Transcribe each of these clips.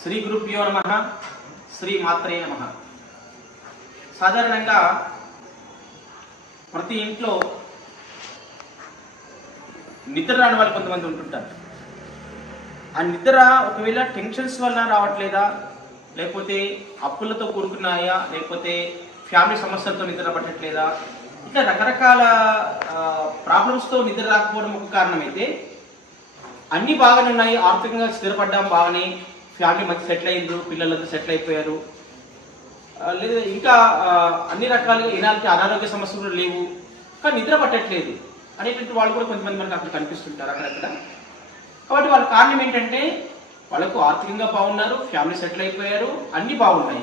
శ్రీ గురుభ్యో నమః. శ్రీ మాత్రే నమః. సాధారణంగా ప్రతి ఇంట్లో నిద్ర రాని వాళ్ళు కొంతమంది ఉంటుంటారు. ఆ నిద్ర ఒకవేళ టెన్షన్స్ వల్ల రావట్లేదా, లేకపోతే అప్పులతో కూడుకున్నాయా, లేకపోతే ఫ్యామిలీ సమస్యలతో నిద్ర పట్టట్లేదా, ఇంకా రకరకాల ప్రాబ్లమ్స్తో నిద్ర రాకపోవడం ఒక కారణమైతే, అన్నీ బాగానే ఉన్నాయి, ఆర్థికంగా స్థిరపడ్డాం, బాగానే ఫ్యామిలీ మంచి సెటిల్ అయ్యిండ్రు, పిల్లలంతా సెటిల్ అయిపోయారు, లేదా ఇంకా అన్ని రకాలుగా ఎలాంటి అనారోగ్య సమస్యలు లేవు, కానీ నిద్ర పట్టట్లేదు అనేటువంటి వాళ్ళు కూడా కొంతమంది మనకు అక్కడ కనిపిస్తుంటారు అక్కడక్కడ. కాబట్టి వాళ్ళ కారణం ఏంటంటే, వాళ్ళకు ఆర్థికంగా బాగున్నారు, ఫ్యామిలీ సెటిల్ అయిపోయారు, అన్నీ బాగున్నాయి,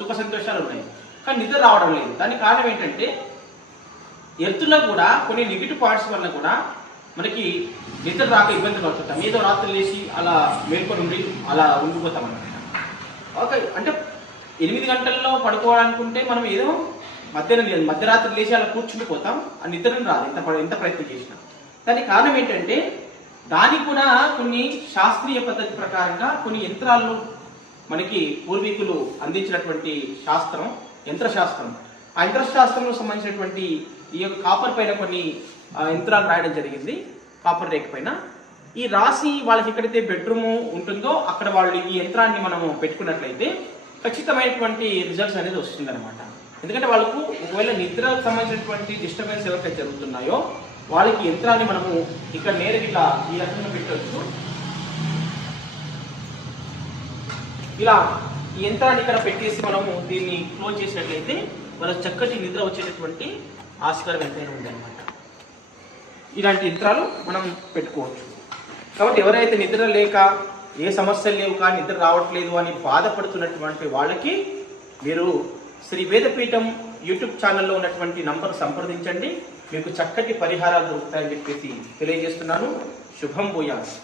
సుఖ సంతోషాలు ఉన్నాయి, కానీ నిద్ర రావడం లేదు. దానికి కారణం ఏంటంటే, ఎర్త్లో కూడా కొన్ని నెగిటివ్ పాయింట్స్ వల్ల కూడా మనకి నిద్ర రాక ఇబ్బంది పడుతుంటాం. ఏదో రాత్రి లేచి అలా మేల్కొని ఉండి అలా ఉండిపోతాం అన్నమాట. ఓకే, అంటే 8 గంటల్లో పడుకోవాలనుకుంటే మనం ఏదో మధ్యరాత్రి లేచి అలా కూర్చుండిపోతాం, ఆ నిద్రను రాదు ఎంత ప్రయత్నం చేసినా. దానికి కారణం ఏంటంటే, దానికి కూడా కొన్ని శాస్త్రీయ పద్ధతి ప్రకారంగా కొన్ని యంత్రాలను మనకి పూర్వీకులు అందించినటువంటి శాస్త్రం, యంత్రశాస్త్రం. ఆ యంత్రశాస్త్రంలో సంబంధించినటువంటి ఈ యొక్క కాపర్ పైన కొన్ని యంత్రాలు రాయడం జరిగింది, కాపర్ రేక్ పైన. ఈ రాసి వాళ్ళకి ఎక్కడైతే బెడ్రూమ్ ఉంటుందో అక్కడ వాళ్ళు ఈ యంత్రాన్ని మనము పెట్టుకున్నట్లయితే ఖచ్చితమైనటువంటి రిజల్ట్స్ అనేది వస్తుందన్నమాట. ఎందుకంటే వాళ్ళకు ఒకవేళ నిద్రకు సంబంధించినటువంటి డిస్టర్బెన్స్ ఎవరికైతే జరుగుతున్నాయో వాళ్ళకి యంత్రాన్ని మనము ఇక్కడ నేరుగా ఇలా ఈ రకంగా పెట్టవచ్చు. ఇలా ఈ యంత్రాన్ని ఇక్కడ పెట్టేసి మనము దీన్ని క్లోజ్ చేసినట్లయితే వాళ్ళకి చక్కటి నిద్ర వచ్చేటటువంటి ఆస్కారం ఎంతైనా ఉందన్నమాట. ఇలాంటి యంత్రాలు మనం పెట్టుకోవచ్చు. కాబట్టి ఎవరైతే నిద్ర లేక ఏ సమస్యలు లేవు కానీ నిద్ర రావట్లేదు అని బాధపడుతున్నటువంటి వాళ్ళకి మీరు శ్రీ వేదపీఠం యూట్యూబ్ ఛానల్లో ఉన్నటువంటి నంబర్ సంప్రదించండి, మీకు చక్కటి పరిహారాలు దొరుకుతాయని చెప్పేసి తెలియజేస్తున్నాను. శుభం భూయాస్.